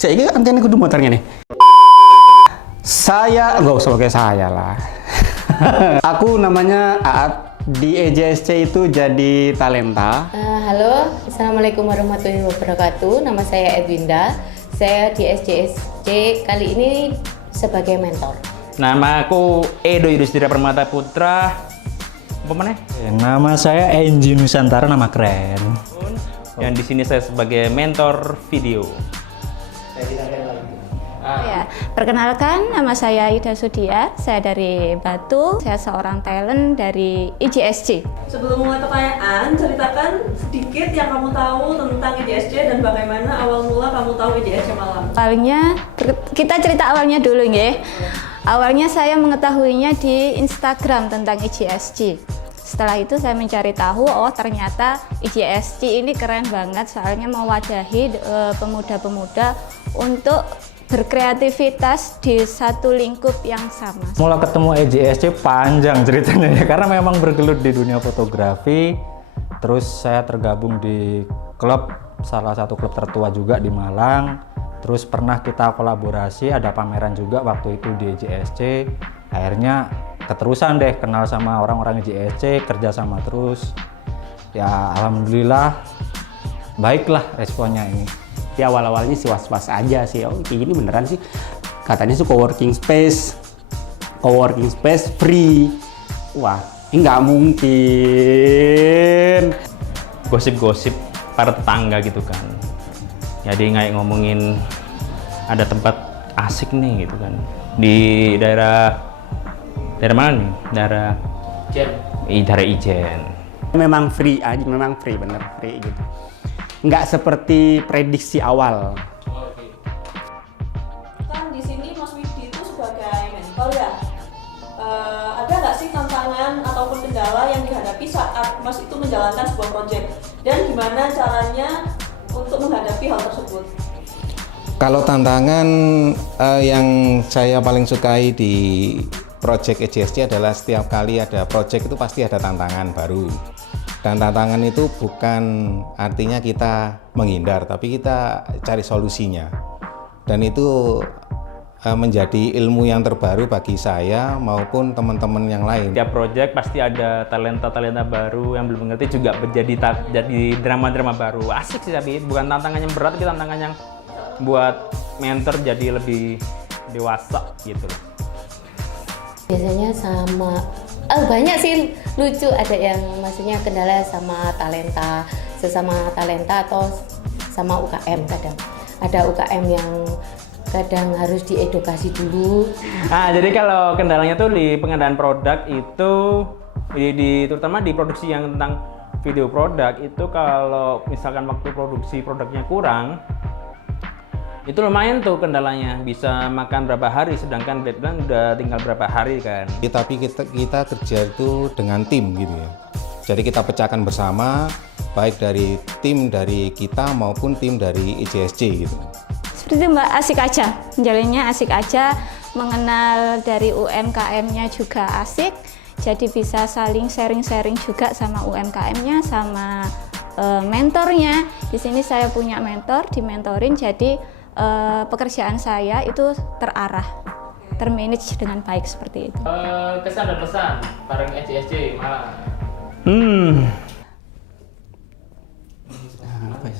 Cek ini antena kudu motornya nih. Saya nggak usah pakai saya lah. Aku namanya Aat, di EJSC itu jadi talenta. Halo, Assalamualaikum warahmatullahi wabarakatuh. Nama saya Edwinda. Saya di EJSC kali ini sebagai mentor. Nama aku Edo Yudhistira Permata Putra. Apa mana? Nama saya Enji Nusantara, nama keren. Dan di sini saya sebagai mentor video. Ya, perkenalkan nama saya Ida Sudia, saya dari Batu, saya seorang talent dari IJSC. Sebelum mulai pertanyaan, ceritakan sedikit yang kamu tahu tentang IJSC dan bagaimana awal mula kamu tahu IJSC Malang. Awalnya, kita cerita awalnya dulu ya. Awalnya saya mengetahuinya di Instagram tentang IJSC. Setelah itu saya mencari tahu, oh ternyata IJSC ini keren banget, soalnya mewadahi pemuda-pemuda untuk berkreativitas di satu lingkup yang sama. Mulai ketemu EJSC panjang ceritanya ya, karena memang bergelut di dunia fotografi. Terus saya tergabung di klub, salah satu klub tertua juga di Malang. Terus pernah kita kolaborasi, ada pameran juga waktu itu di EJSC. Akhirnya keterusan deh, kenal sama orang-orang EJSC, kerja sama terus. Ya alhamdulillah baiklah responnya ini. Ya awal-awalnya sih was-was aja sih, oh kayak gini beneran sih. Katanya sih coworking space free. Wah, ini nggak mungkin. Gosip-gosip para tetangga gitu kan. Jadi nggak ngomongin ada tempat asik nih gitu kan. Di daerah mana nih? Daerah Ijen. Memang free aja, memang free, bener free gitu. Nggak seperti prediksi awal. Kan di sini Mas Widi itu sebagai mentor ya. Ada nggak sih tantangan ataupun kendala yang dihadapi saat Mas itu menjalankan sebuah proyek? Dan gimana caranya untuk menghadapi hal tersebut? Kalau tantangan yang saya paling sukai di project EJSC adalah setiap kali ada project itu pasti ada tantangan baru. Dan tantangan itu bukan artinya kita menghindar, tapi kita cari solusinya. Dan itu menjadi ilmu yang terbaru bagi saya maupun teman-teman yang lain. Tiap project pasti ada talenta-talenta baru yang belum mengerti juga jadi drama-drama baru. Asik sih, tapi bukan tantangan yang berat, tapi tantangan yang buat mentor jadi lebih dewasa gitu loh. Biasanya sama banyak sih lucu, ada yang maksudnya kendala sama talenta, sesama talenta atau sama UKM. Kadang ada UKM yang kadang harus diedukasi dulu. Nah, jadi kalau kendalanya tuh di pengadaan produk itu terutama di produksi yang tentang video produk itu, kalau misalkan waktu produksi produknya kurang, itu lumayan tuh kendalanya, bisa makan berapa hari sedangkan deadline udah tinggal berapa hari kan. Tapi kita kerja itu dengan tim gitu ya. Jadi kita pecahkan bersama, baik dari tim dari kita maupun tim dari EJSC gitu. Seperti itu Mbak, asik aja, menjalannya asik aja, mengenal dari UMKM-nya juga asik, jadi bisa saling sharing-sharing juga sama UMKM-nya, sama mentornya. Di sini saya punya mentor, dimentorin, jadi pekerjaan saya itu terarah, termanage dengan baik seperti itu. Kesan dan pesan bareng EJSC Malang. Apa ya?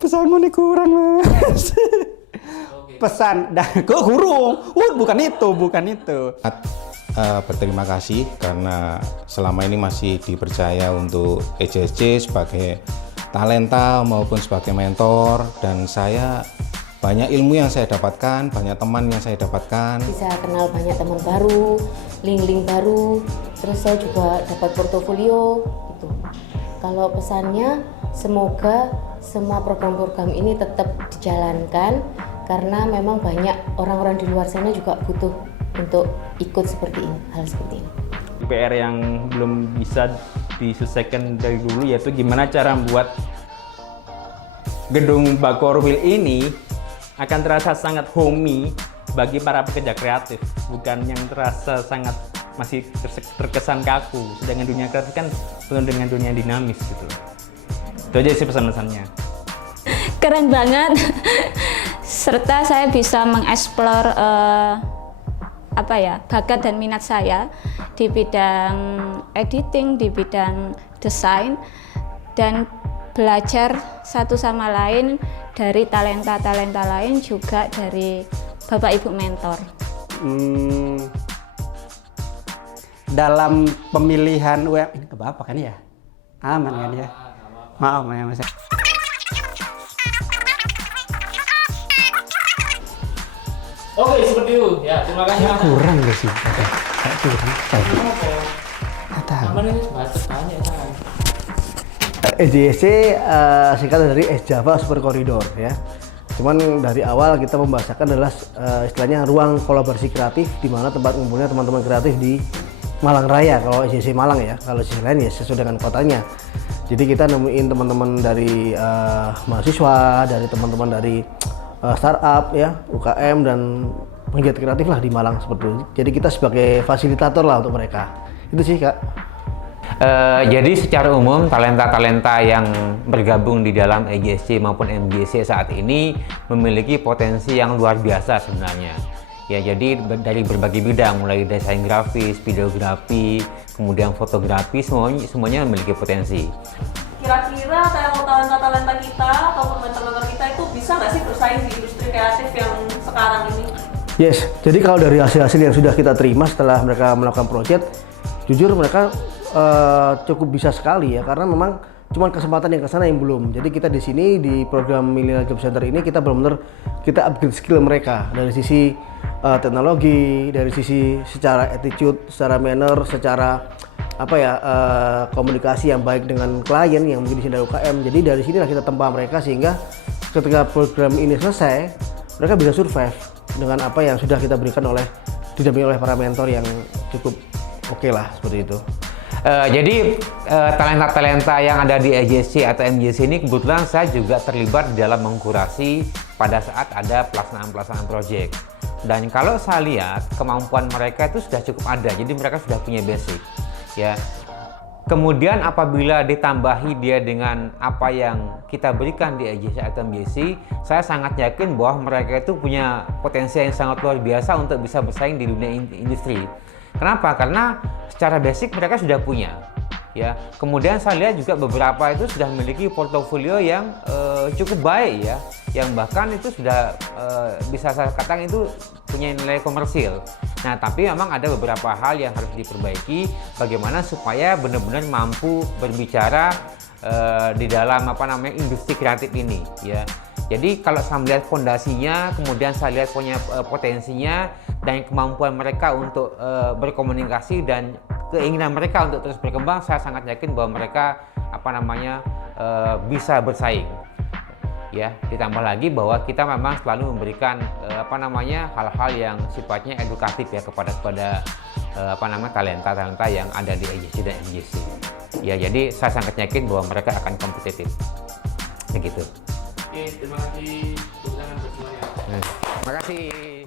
Pesanmu nih kurang mas. Pesan, kok kurung? Bukan itu. Berterima kasih karena selama ini masih dipercaya untuk EJSC sebagai talenta maupun sebagai mentor, dan saya banyak ilmu yang saya dapatkan, banyak teman yang saya dapatkan. Bisa kenal banyak teman baru, link-link baru, terus saya juga dapat portofolio gitu. Kalau pesannya, semoga semua program-program ini tetap dijalankan karena memang banyak orang-orang di luar sana juga butuh untuk ikut seperti ini, hal seperti ini. PR yang belum bisa diselesaikan dari dulu yaitu gimana cara membuat gedung Bakorwil ini akan terasa sangat homey bagi para pekerja kreatif, bukan yang terasa sangat masih terkesan kaku. Sedangkan dunia kreatif kan penuh dengan dunia dinamis gitu. Itu aja sih pesan-pesannya. Keren banget. Serta saya bisa mengeksplor bakat dan minat saya di bidang editing, di bidang desain, dan belajar satu sama lain dari talenta-talenta lain, juga dari Bapak Ibu mentor. Dalam pemilihan UMKM ini apa kan ya? Aman kan ya? Maaf ya Mas. Oke, seperti itu. Ya, terima kasih Mas. Kurang gak sih? Kurang. Apa ini batas banyak kan? EJSC singkatan dari Java Super Corridor ya. Cuman dari awal kita membahasakan adalah istilahnya ruang kolaborasi kreatif, di mana tempat ngumpulnya teman-teman kreatif di Malang Raya. Kalau EJSC Malang ya, kalau EJSC lain ya sesuai dengan kotanya. Jadi kita nemuin teman-teman dari mahasiswa, dari teman-teman dari startup ya, UKM dan penggiat kreatif lah di Malang seperti itu. Jadi kita sebagai fasilitator lah untuk mereka. Itu sih Kak. Jadi secara umum talenta-talenta yang bergabung di dalam EJSC maupun MJSC saat ini memiliki potensi yang luar biasa sebenarnya. Ya, jadi dari berbagai bidang, mulai desain grafis, videografi, kemudian fotografi, semuanya memiliki potensi. Kira-kira talenta-talenta kita ataupun mentor-mentor kita itu bisa nggak sih bersaing di industri kreatif yang sekarang ini? Yes, jadi kalau dari hasil-hasil yang sudah kita terima setelah mereka melakukan project, jujur mereka cukup bisa sekali ya, karena memang cuma kesempatan yang kesana yang belum. Jadi kita di sini di program Millennial Job Center ini kita benar-benar kita upgrade skill mereka dari sisi teknologi, dari sisi secara attitude, secara manner, secara komunikasi yang baik dengan klien yang mungkin di sini ada UKM. Jadi dari sinilah kita tempa mereka sehingga ketika program ini selesai mereka bisa survive dengan apa yang sudah kita berikan didampingi oleh para mentor yang cukup oke lah seperti itu. Jadi talenta-talenta yang ada di EJSC atau MJSC ini kebetulan saya juga terlibat di dalam mengkurasi pada saat ada pelaksanaan proyek. Dan kalau saya lihat kemampuan mereka itu sudah cukup ada, jadi mereka sudah punya basic. Ya. Kemudian apabila ditambahi dia dengan apa yang kita berikan di EJSC atau MJSC, saya sangat yakin bahwa mereka itu punya potensi yang sangat luar biasa untuk bisa bersaing di dunia industri. Kenapa? Karena secara basic mereka sudah punya. Ya. Kemudian saya lihat juga beberapa itu sudah memiliki portofolio yang cukup baik ya, yang bahkan itu sudah bisa saya katakan itu punya nilai komersil. Nah, tapi memang ada beberapa hal yang harus diperbaiki bagaimana supaya benar-benar mampu berbicara di dalam industri kreatif ini ya. Jadi kalau saya melihat fondasinya, kemudian saya lihat punya potensinya dan kemampuan mereka untuk berkomunikasi dan keinginan mereka untuk terus berkembang, saya sangat yakin bahwa mereka bisa bersaing. Ya, ditambah lagi bahwa kita memang selalu memberikan hal-hal yang sifatnya edukatif ya kepada talenta-talenta yang ada di EJSC dan MJSC. Ya, jadi saya sangat yakin bahwa mereka akan kompetitif. Begitu. Oke, terima kasih. Terima kasih.